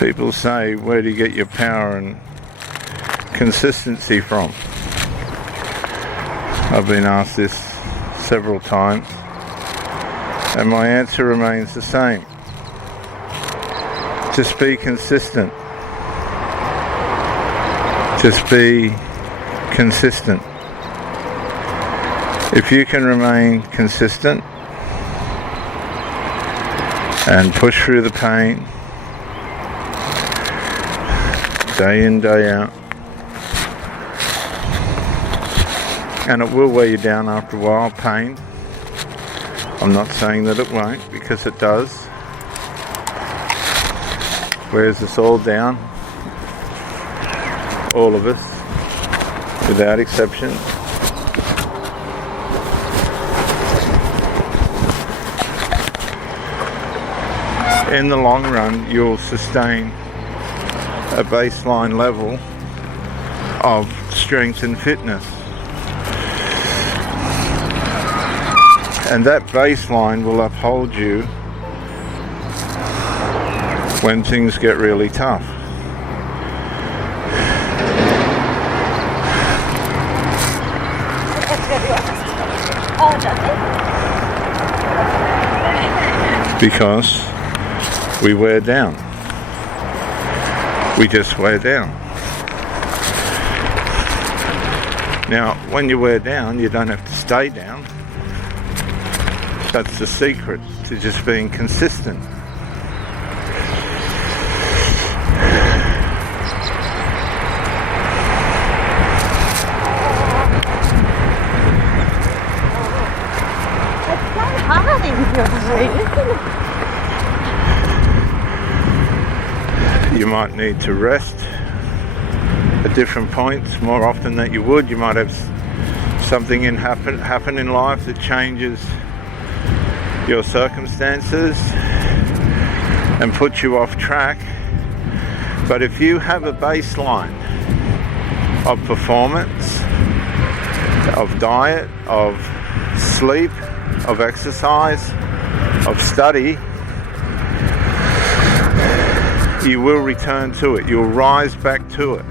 People say, where do you get your power and consistency from? I've been asked this several times, and my answer remains the same. Just be consistent. Just be consistent. If you can remain consistent and push through the pain day in, day out, and it will wear you down after a while, pain. I'm not saying that it won't, because it does. Wears us all down. All of us, without exception. In the long run, you'll sustain a baseline level of strength and fitness. And that baseline will uphold you when things get really tough. Because we wear down. We just wear down. Now, when you wear down, you don't have to stay down. That's the secret to just being consistent. You might need to rest at different points more often than you would. You might have something happen in life that changes your circumstances and puts you off track. But if you have a baseline of performance, of diet, of sleep, of exercise, of study, you will return to it. You'll rise back to it.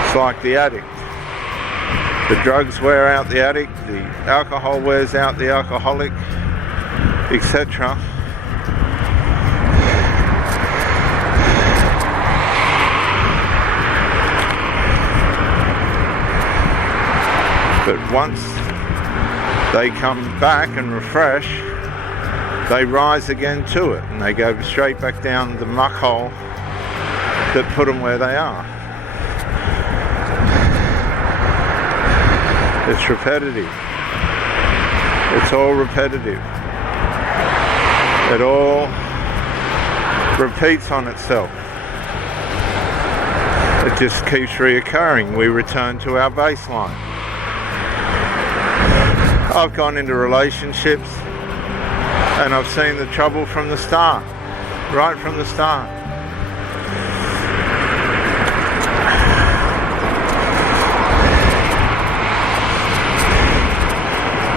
It's like the addict. The drugs wear out the addict, the alcohol wears out the alcoholic, etc. But once they come back and refresh, they rise again to it, and they go straight back down the muck hole that put them where they are. It's repetitive. It's all repetitive. It all repeats on itself. It just keeps reoccurring. We return to our baseline. I've gone into relationships and I've seen the trouble from the start, right from the start.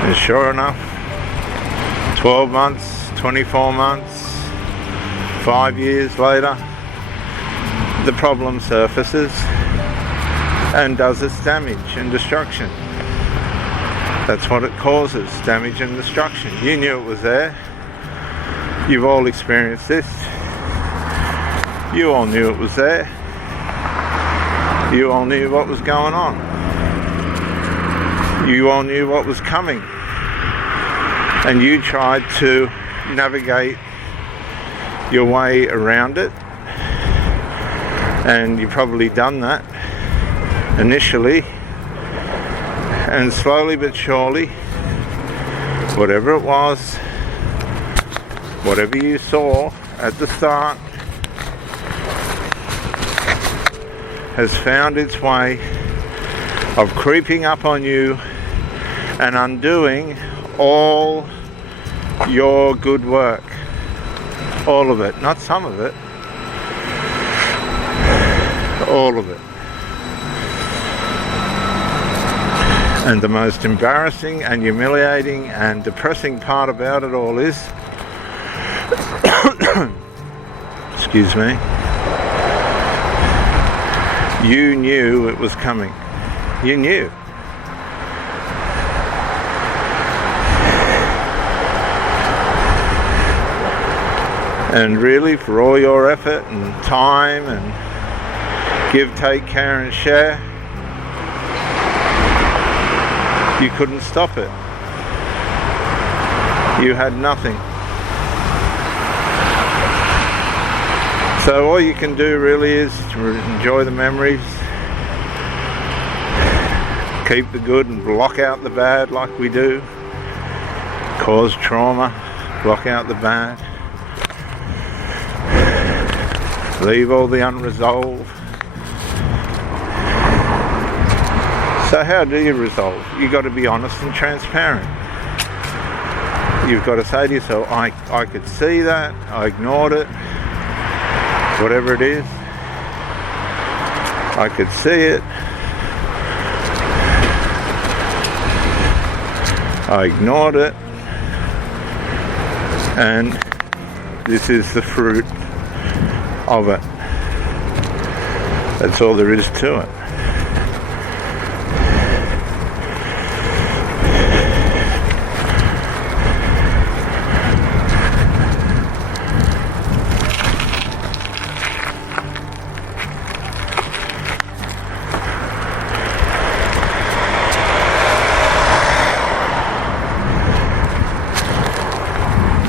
And sure enough, 12 months, 24 months, 5 years later, the problem surfaces and does its damage and destruction. That's what it causes, damage and destruction. You knew it was there. You've all experienced this. You all knew it was there. You all knew what was going on. You all knew what was coming. And you tried to navigate your way around it. And you've probably done that initially. And slowly but surely, whatever it was, whatever you saw at the start, has found its way of creeping up on you and undoing all your good work. All of it, not some of it. All of it. And the most embarrassing and humiliating and depressing part about it all is excuse me, you knew it was coming. You knew. And really, for all your effort and time and give, take, care and share, you couldn't stop it. You had nothing. So all you can do really is to enjoy the memories, keep the good and block out the bad like we do, cause trauma, block out the bad, leave all the unresolved. So how do you resolve? You've got to be honest and transparent. You've got to say to yourself, I could see that, I ignored it, whatever it is, I could see it, I ignored it, and this is the fruit of it. That's all there is to it.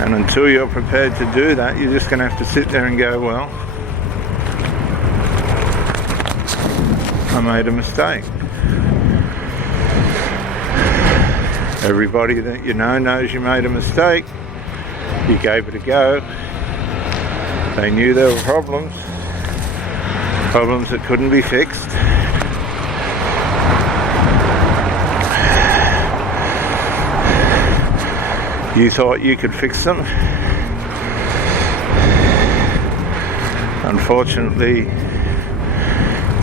And until you're prepared to do that, you're just going to have to sit there and go, well, I made a mistake. Everybody that you know knows you made a mistake. You gave it a go. They knew there were problems that couldn't be fixed. You thought you could fix them. Unfortunately,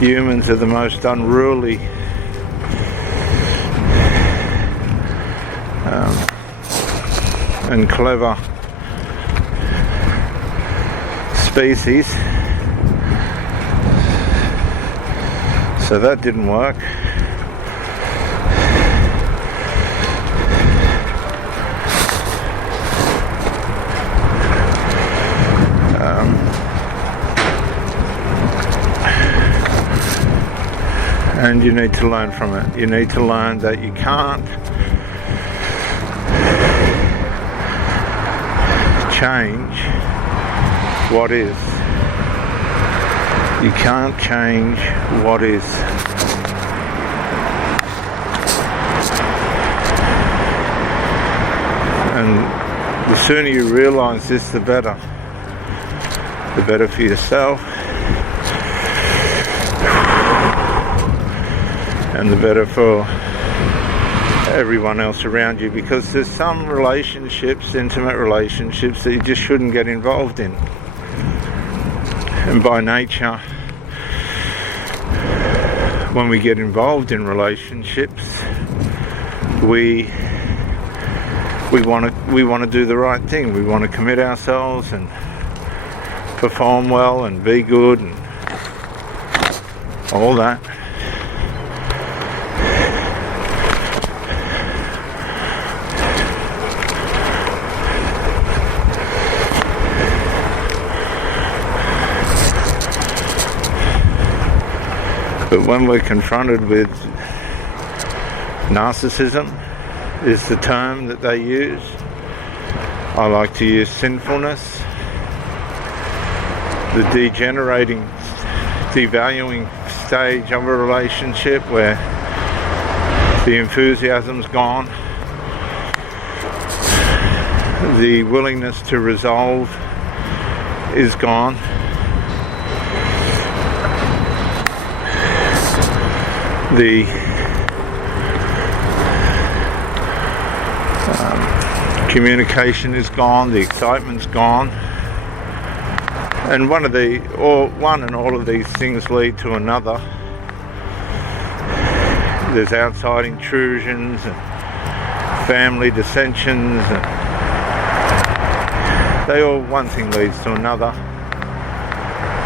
humans are the most unruly and clever species. So that didn't work. And you need to learn from it. You need to learn that you can't change what is. You can't change what is. And the sooner you realise this, the better. The better for yourself. And the better for everyone else around you, because there's some relationships, intimate relationships, that you just shouldn't get involved in. And by nature, when we get involved in relationships, we want to do the right thing. We want to commit ourselves and perform well and be good and all that. But when we're confronted with narcissism, is the term that they use. I like to use sinfulness, the degenerating, devaluing stage of a relationship where the enthusiasm's gone, the willingness to resolve is gone. The communication is gone, the excitement's gone, and one and all of these things lead to another. There's outside intrusions and family dissensions, and one thing leads to another,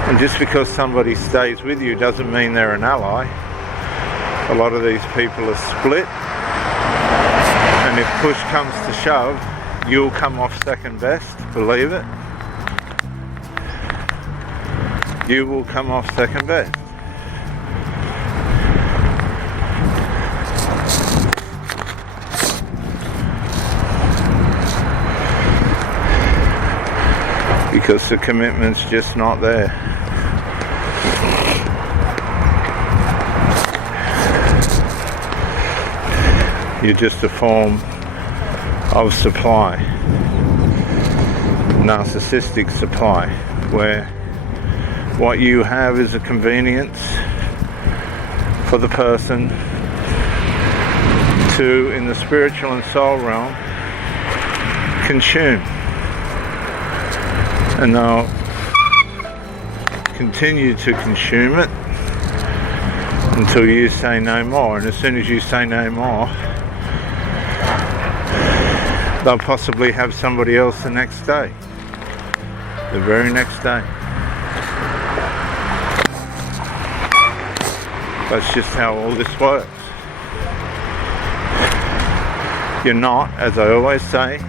And just because somebody stays with you doesn't mean they're an ally. A lot of these people are split, and if push comes to shove, you'll come off second best, believe it. You will come off second best. Because the commitment's just not there. You're just a form of supply, narcissistic supply, where what you have is a convenience for the person to, in the spiritual and soul realm, consume. And they'll continue to consume it until you say no more. And as soon as you say no more, they'll possibly have somebody else the next day, the very next day. That's just how all this works. You're not, as I always say,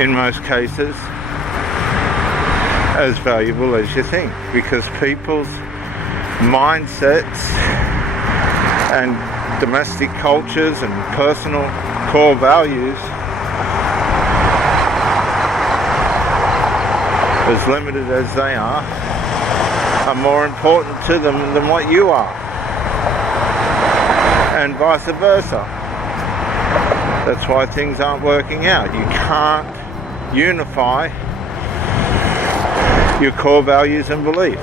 in most cases, as valuable as you think, because people's mindsets and domestic cultures and personal core values, as limited as they are more important to them than what you are, and vice versa. That's why things aren't working out. You can't unify your core values and beliefs.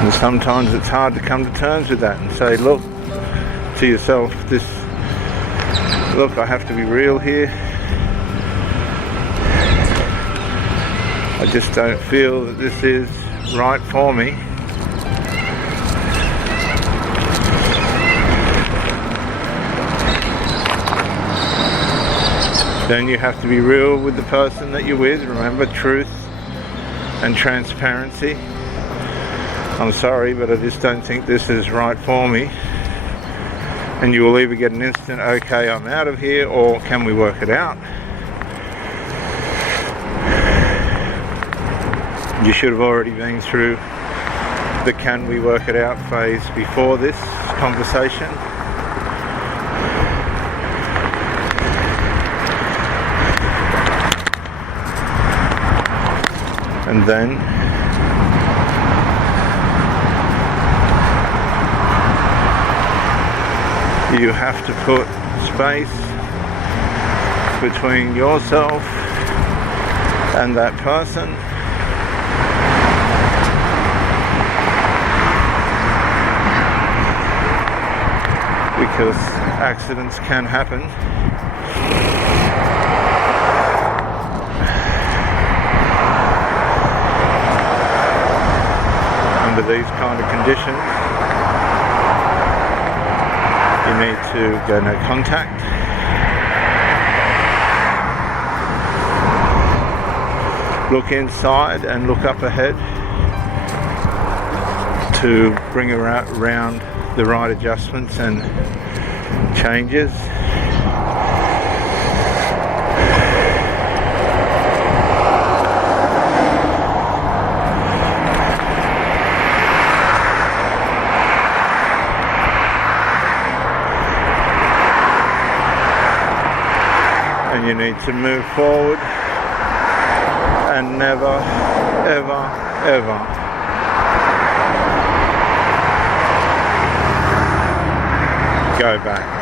And sometimes it's hard to come to terms with that and say, look to yourself, look, I have to be real here. I just don't feel that this is right for me. Then you have to be real with the person that you're with. Remember, truth and transparency. I'm sorry, but I just don't think this is right for me. And you will either get an instant, okay, I'm out of here, or can we work it out? You should have already been through the can we work it out phase before this conversation. And then you have to put space between yourself and that person. Because accidents can happen. Under these kind of conditions, you need to go no contact. Look inside and look up ahead to bring around the right adjustments and changes. And you need to move forward and never, ever, ever go back.